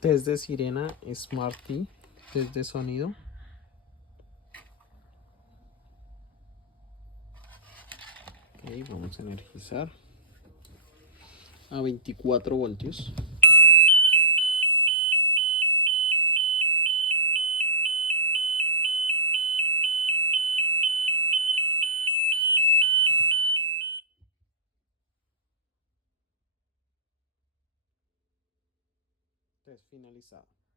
Test de Sirena Smarty, test de sonido. Ok, vamos a energizar a 24 voltios. Test finalizado.